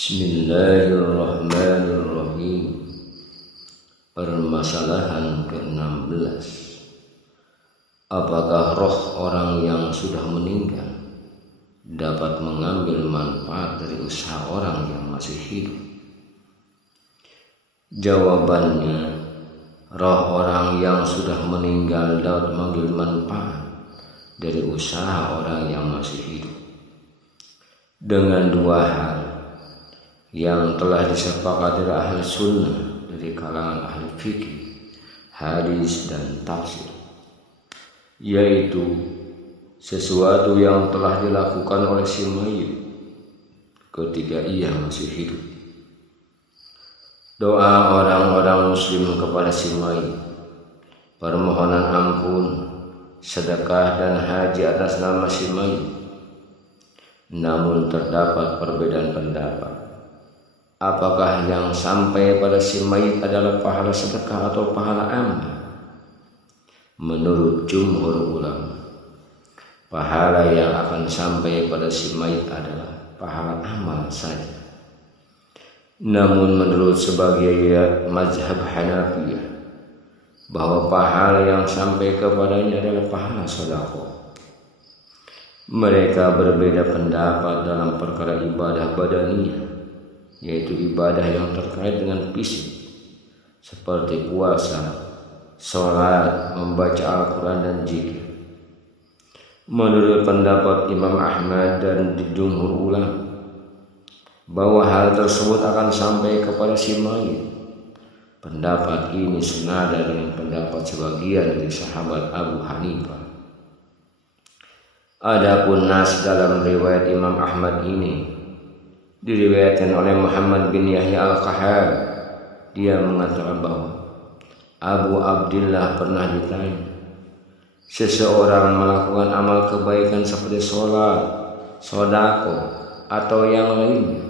Bismillahirrahmanirrahim. Permasalahan ke-16. Apakah roh orang yang sudah meninggal dapat mengambil manfaat dari usaha orang yang masih hidup? Jawabannya, roh orang yang sudah meninggal dapat mengambil manfaat dari usaha orang yang masih hidup dengan dua hal yang telah disepakati oleh ahli sunnah dari kalangan ahli fikih, hadis dan tafsir, yaitu sesuatu yang telah dilakukan oleh si mayit ketika ia masih hidup. Doa orang-orang muslim kepada si mayit, permohonan ampun, sedekah dan haji atas nama si mayit. Namun terdapat perbedaan pendapat, apakah yang sampai pada si mayit adalah pahala sedekah atau pahala amal? Menurut jumhur ulama, pahala yang akan sampai pada si mayit adalah pahala amal saja. Namun menurut sebagian mazhab Hanafiyah, bahwa pahala yang sampai kepadanya adalah pahala sedekah. Mereka berbeda pendapat dalam perkara ibadah badaniyah, yaitu ibadah yang terkait dengan fisik seperti puasa, sholat, membaca Al-Quran dan zikir. Menurut pendapat Imam Ahmad dan jumhur ulama, bahwa hal tersebut akan sampai kepada si mayit. Pendapat ini senada dengan pendapat sebagian dari sahabat Abu Hanifah. Adapun nas dalam riwayat Imam Ahmad ini diriwayatkan oleh Muhammad bin Yahya Al-Qahhar. Dia mengatakan bahwa Abu Abdillah pernah ditanya, seseorang melakukan amal kebaikan seperti sholat, sedekah atau yang lainnya,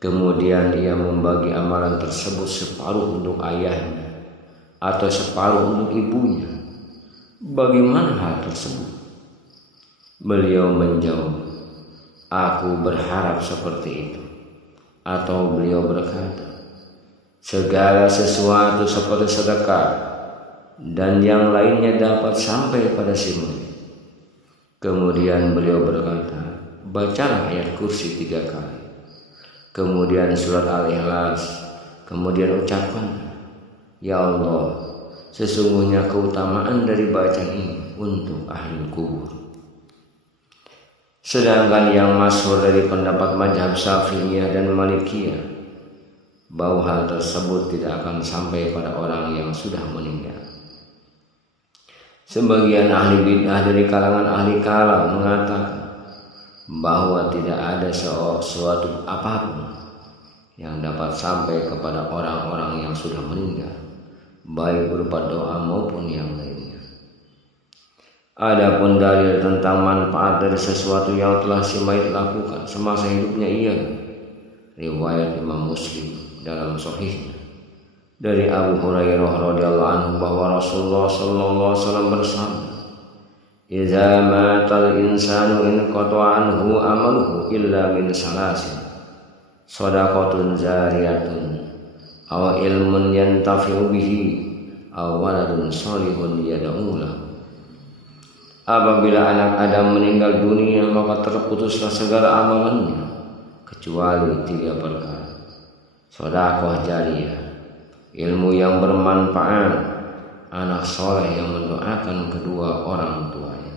kemudian ia membagi amalan tersebut separuh untuk ayahnya atau separuh untuk ibunya, bagaimana hal tersebut? Beliau menjawab, aku berharap seperti itu. Atau beliau berkata, segala sesuatu seperti sedekah dan yang lainnya dapat sampai pada si mayit. Kemudian beliau berkata, bacalah ayat kursi 3 kali, kemudian surat Al-Ikhlas, kemudian ucapkan, ya Allah, sesungguhnya keutamaan dari bacaan ini untuk ahli kubur. Sedangkan yang masyhur dari pendapat mazhab Syafi'iyah dan Malikiyah, bahwa hal tersebut tidak akan sampai pada orang yang sudah meninggal. Sebagian ahli bid'ah dari kalangan ahli kalam mengatakan bahwa tidak ada sesuatu apapun yang dapat sampai kepada orang-orang yang sudah meninggal, baik berupa doa maupun yang lainnya. Adapun dalil tentang manfaat dari sesuatu yang telah si mayit lakukan semasa hidupnya ialah riwayat Imam Muslim dalam Sahihnya dari Abu Hurairah radhiyallahu anhu bahwa Rasulullah sallallahu alaihi wasallam bersabda, "Idza matal insanu inqata'a anhu amaluhu illa min salasin, shadaqatun jariyatun, aw ilmun yantafi'u bihi, aw waladun shalihun yad'u lahu." Apabila anak Adam meninggal dunia, maka terputuslah segala amalannya kecuali 3 perkara: sedekah jariyah, ilmu yang bermanfaat, anak soleh yang mendoakan kedua orang tuanya.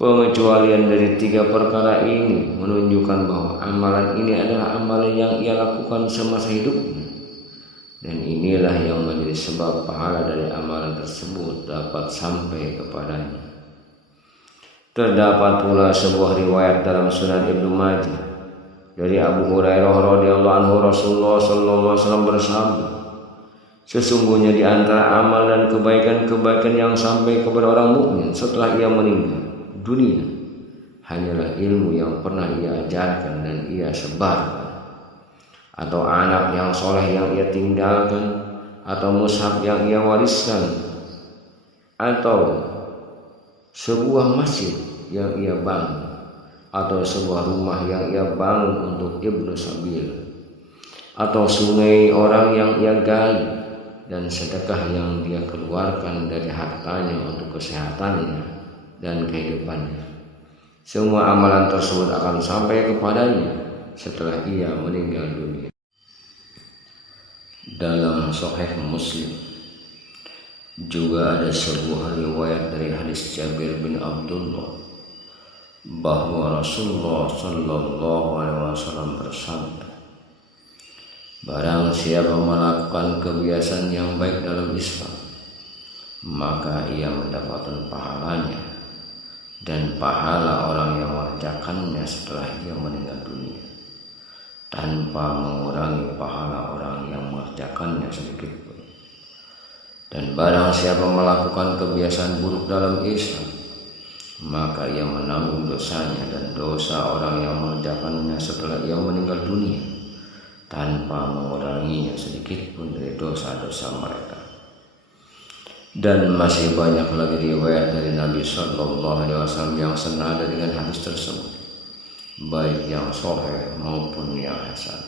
Pengecualian dari 3 perkara ini menunjukkan bahwa amalan ini adalah amalan yang ia lakukan semasa hidupnya, dan inilah yang menjadi sebab pahala dari amalan tersebut dapat sampai kepadanya. Terdapat pula sebuah riwayat dalam Sunan Ibnu Majah dari Abu Hurairah radhiyallahu anhu, Rasulullah sallallahu alaihi wasallam bersabda, sesungguhnya di antara amal dan kebaikan-kebaikan yang sampai kepada orang mukmin setelah ia meninggal dunia hanyalah ilmu yang pernah ia ajarkan dan ia sebarkan, atau anak yang soleh yang ia tinggalkan, atau mushaf yang ia wariskan, atau sebuah masjid yang ia bangun, atau sebuah rumah yang ia bangun untuk ibnu sabil, atau sungai orang yang ia gali, dan sedekah yang dia keluarkan dari hartanya untuk kesehatannya dan kehidupannya. Semua amalan tersebut akan sampai kepadanya setelah ia meninggal dunia. Dalam Sahih Muslim juga ada sebuah riwayat dari hadis Jabir bin Abdullah bahwa Rasulullah Shallallahu Alaihi Wasallam bersabda, barang siapa melakukan kebiasaan yang baik dalam Islam, maka ia mendapatkan pahalanya dan pahala orang yang mengerjakannya setelah ia meninggal dunia, tanpa mengurangi pahala orang yang mengerjakannya sedikit pun. Dan barang siapa melakukan kebiasaan buruk dalam Islam, maka ia menanggung dosanya dan dosa orang yang mengerjakannya setelah ia meninggal dunia, tanpa menguranginya sedikit pun dari dosa-dosa mereka. Dan masih banyak lagi riwayat dari Nabi Shallallahu Alaihi Wasallam yang senada dengan hadis tersebut, baik yang sahih maupun yang hasan.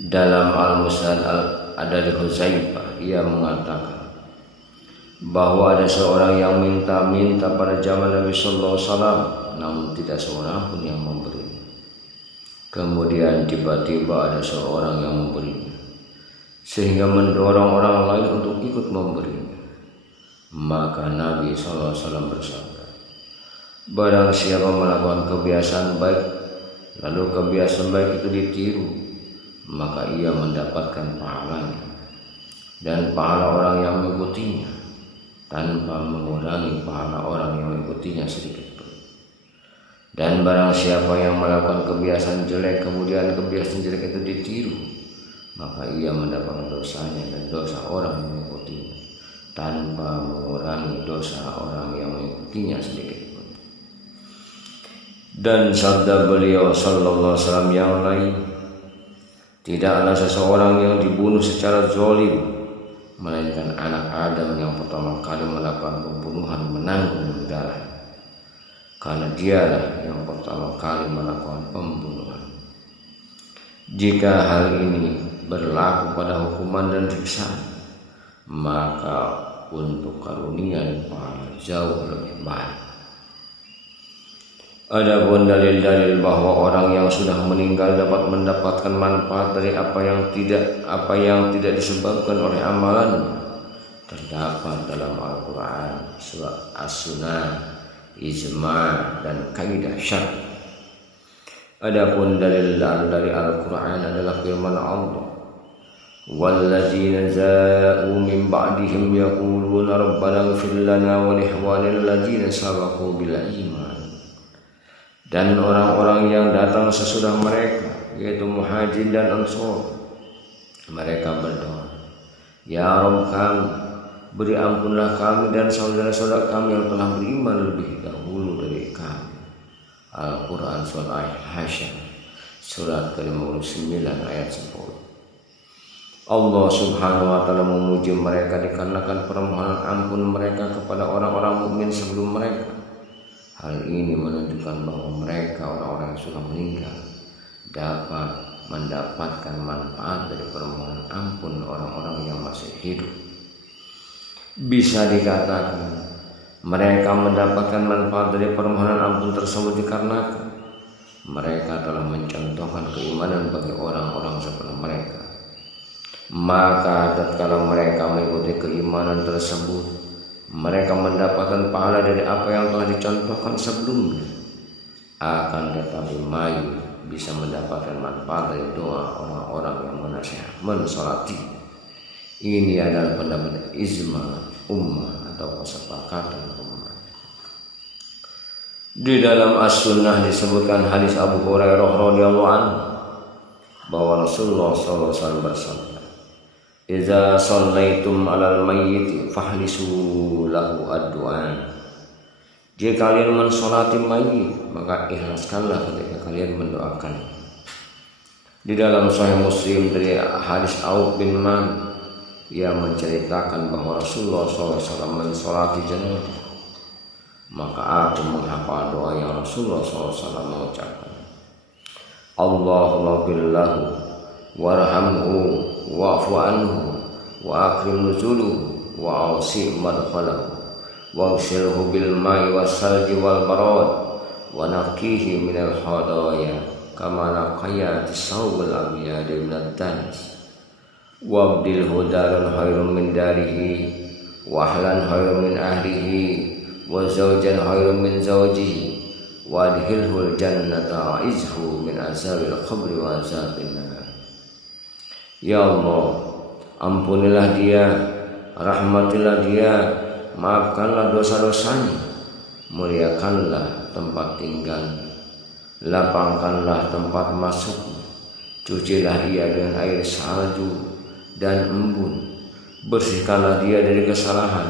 Dalam Al-Musnad Al-Adari Huzaifah, ia mengatakan bahwa ada seorang yang minta-minta pada zaman Nabi Sallallahu Alaihi Wasallam, namun tidak seorang pun yang memberi. Kemudian tiba-tiba ada seorang yang memberinya, sehingga mendorong orang lain untuk ikut memberinya. Maka Nabi Sallallahu Alaihi Wasallam bersabda, barang siapa melakukan kebiasaan baik, lalu kebiasaan baik itu ditiru, maka ia mendapatkan pahalanya dan pahala orang yang mengikutinya, tanpa mengurangi pahala orang yang mengikutinya sedikit pun. Dan barang siapa yang melakukan kebiasaan jelek, kemudian kebiasaan jelek itu ditiru, maka ia mendapatkan dosanya dan dosa orang yang mengikutinya, tanpa mengurangi dosa orang yang mengikutinya sedikit pun. Dan sabda beliau Sallallahu Alaihi Wasallam yang lain, tidaklah seseorang yang dibunuh secara zalim, melainkan anak Adam yang pertama kali melakukan pembunuhan menanggung darah, karena dialah yang pertama kali melakukan pembunuhan. Jika hal ini berlaku pada hukuman dan siksaan, maka untuk karunia dan pahala jauh lebih baik. Adapun dalil-dalil bahwa orang yang sudah meninggal dapat mendapatkan manfaat dari apa yang tidak disebabkan oleh amalan, terdapat dalam Al-Quran, surah As-Sunnah, ijma' dan kaidah syar'i. Adapun dalil dari Al-Quran adalah firman Allah, walladzina za'u min ba'dihim yaquluna rabbana ighfir lana wa li ikhwanina alladzina sabaqu bil iman. Dan orang-orang yang datang sesudah mereka, yaitu Muhajirin dan Ansor, mereka berdoa, ya Rabb kami, beri ampunlah kami dan saudara-saudara kami yang telah beriman lebih dahulu dari kami. Al-Quran surah Al-Hasyr, surat ke-59 ayat 10. Allah Subhanahu wa Ta'ala memuji mereka dikarenakan permohonan ampun mereka kepada orang-orang mukmin sebelum mereka. Hal ini menunjukkan bahwa mereka, orang-orang yang sudah meninggal, dapat mendapatkan manfaat dari permohonan ampun orang-orang yang masih hidup. Bisa dikatakan mereka mendapatkan manfaat dari permohonan ampun tersebut dikarenakan mereka telah mencontohkan keimanan bagi orang-orang sebelum mereka. Maka tatkala mereka mengikuti keimanan tersebut, mereka mendapatkan pahala dari apa yang telah dicontohkan sebelumnya. Akan tetapi mayu bisa mendapatkan manfaat dari doa orang-orang yang mensolati. Ini adalah pendapat ijma' ummah atau kesepakatan ummah. Di dalam As-Sunnah disebutkan hadis Abu Hurairah radhiyallahu anhu bahwa Rasulullah SAW bersabda, idza shallaitum 'alal mayyit fahlisu lahu ad-du'a. Jika kalian mensolati mayit, maka ikhlaskanlah ketika kalian mendoakan. Di dalam Sahih Muslim dari hadis Auf bin Man, ia menceritakan bahwa Rasulullah SAW mensolati jenazah. Maka aku menghafal doa yang Rasulullah SAW mengucapkan, Allahumma billahu warhamhu wa'fu anhu wa akrim nuzuluhu wa awsi' madkhalahu waghsilhu bil ma'i was salji wal barad wa naqihi minal hadaya kama naqayati sawbul abyadi minad danis wa abdilhu daran khairun min darihi wa ahlan khairun min ahlihi wa zawjan khairun min zawjihi wa adkhilhul jannata a'izhu min azabil qabri wa azabin nar. Ya Allah, ampunilah dia, rahmatilah dia, maafkanlah dosa-dosanya, muliakanlah tempat tinggalnya, lapangkanlah tempat masuknya, cucilah ia dengan air salju dan embun, bersihkanlah dia dari kesalahan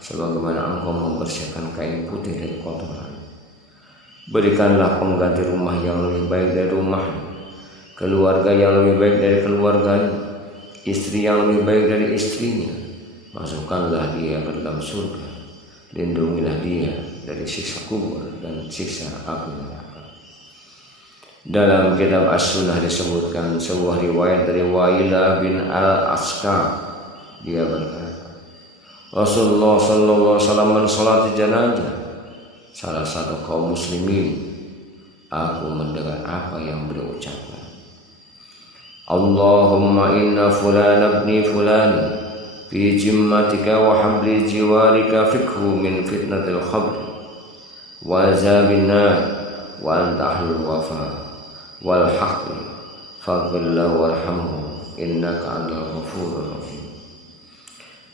sebagaimana engkau membersihkan kain putih dari kotoran. Berikanlah pengganti rumah yang lebih baik dari rumahnya, keluarga yang lebih baik dari keluarganya, istri yang lebih baik dari istrinya. Masukkanlah dia ke dalam surga, lindungilah dia dari siksa kubur dan siksa api neraka. Dalam kitab As-Sunnah disebutkan sebuah riwayat dari Wailah bin Al-Askar. Dia berkata, Rasulullah SAW mensolati jenazah salah satu kaum muslimin. Aku mendengar apa yang beliau ucapkan, Allahumma inna fulan ibni fulan fi jimmatika wa habli jiwarika fikhu min fitnatil khabr wa azabin nar wa anta ahlul wafa wal haqqi faghfir lahu warhamhu innaka antal ghafurur rahim.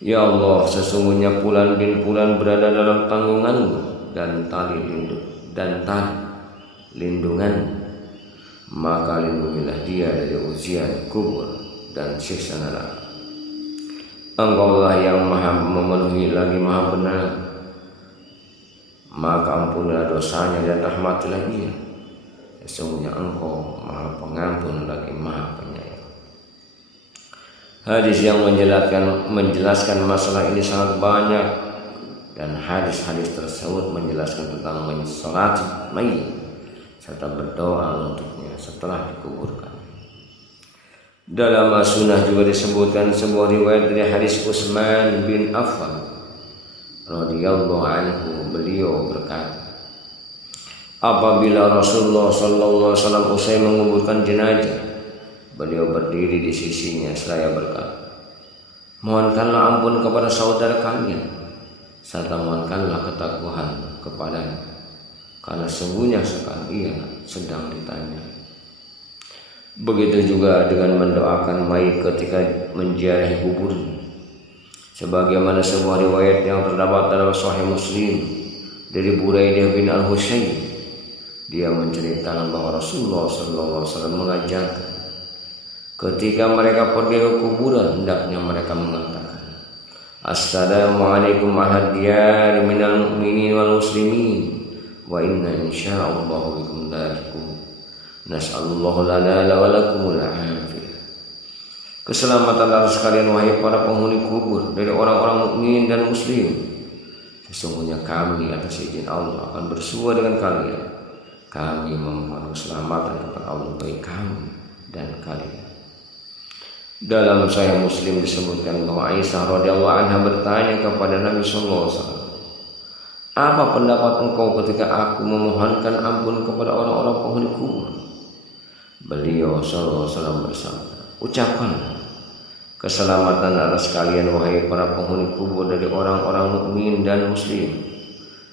Ya Allah, sesungguhnya Fulan bin Fulan berada dalam tanggunganmu dan tali lindungan, maka lindungilah dia dari ujian kubur dan siksa neraka. Engkaulah yang maha memenuhi lagi maha benar, maka ampunilah dosanya dan rahmatilah dia. Sesungguhnya engkau maha pengampun lagi maha penyayang. Hadis yang menjelaskan masalah ini sangat banyak, dan hadis-hadis tersebut menjelaskan tentang mensolati mayit serta berdoa untuknya setelah dikuburkan. Dalam As-Sunnah juga disebutkan sebuah riwayat dari hadis Utsman bin Affan radhiyallahu anhu. Beliau berkata, apabila Rasulullah SAW usai menguburkan jenazah, beliau berdiri di sisinya seraya berkata, mohonkanlah ampun kepada saudara kalian, serta mohonkanlah ketakwaan kepadanya, karena sungguhnya sekarang ia sedang ditanya. Begitu juga dengan mendoakan mayit ketika menziarahi kuburnya, sebagaimana sebuah riwayat yang terdapat dalam Sahih Muslim dari Buraidah bin Al-Husayn. Dia menceritakan bahwa Rasulullah SAW mengajarkan ketika mereka pergi ke kuburan, hendaknya mereka mengatakan, Assalamualaikum ahad diyar minal mu'minin wal muslimin wa inna insya'allahu bikum darikum nas'alullahu lana wa lakumul afiyah. Keselamatan atas sekalian wahai para penghuni kubur dari orang-orang mukmin dan muslim. Sesungguhnya kami atas izin Allah akan bersua dengan kalian. Kami memohon keselamatan kepada Allah bagi kami dan kalian. Dalam Sahih Muslim disebutkan bahwa Aisyah radhiyallahu anha bertanya kepada Nabi sallallahu alaihi wasallam, apa pendapat engkau ketika aku memohonkan ampun kepada orang-orang penghuni kubur? Beliau sallallahu alaihi wasallam bersabda, ucapkanlah, keselamatan atas kalian wahai para penghuni kubur dari orang-orang mukmin dan muslim.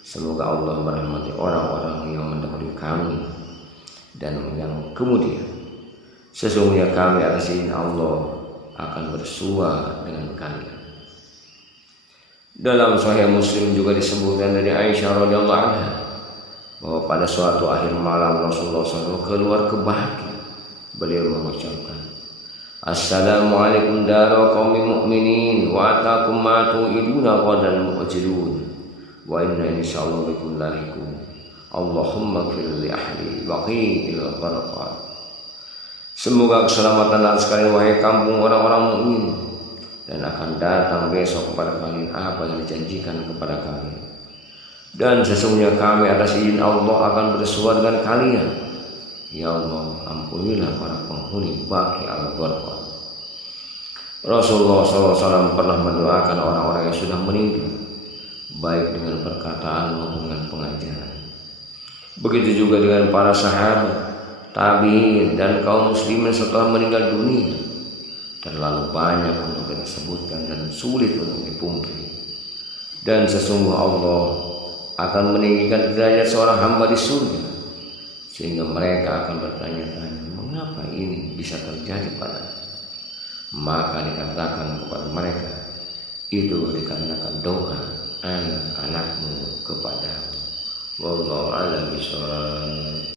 Semoga Allah merahmati orang-orang yang mendahului kami dan yang kemudian sesungguhnya kami atas izin Allah akan bersua dengan kalian. Dalam Sahih Muslim juga disebutkan dari Aisyah radhiyallahu anha bahwa pada suatu akhir malam Rasulullah SAW keluar ke baki. Beliau mengucapkan, Assalamualaikum dara qaumi mu'minin wa atakum ma tu'iduna qadan mu'jilun wa inna insyaallah bikum lahiqun. Allahumma ighfir li ahli baqi ila barakah. Semoga keselamatan atas kalian wahai kampung orang-orang mukmin, dan akan datang besok kepada kalian apa yang dijanjikan kepada kalian. Dan sesungguhnya kami atas izin Allah akan bersua dengan kalian. Ya Allah, ampunilah para penghuni Baqi al-Gharqad. Rasulullah SAW pernah mendoakan orang-orang yang sudah meninggal, baik dengan perkataan maupun dengan pengajaran. Begitu juga dengan para sahabat, tabi'in, dan kaum muslimin setelah meninggal dunia. Terlalu banyak untuk kita sebutkan dan sulit untuk dipungkiri. Dan sesungguhnya Allah akan meninggikan derajat seorang hamba di surga, sehingga mereka akan bertanya-tanya, mengapa ini bisa terjadi pada? Maka dikatakan kepada mereka, itu dikarenakan doa anak-anakmu kepada. Wallahu a'lam bishawab.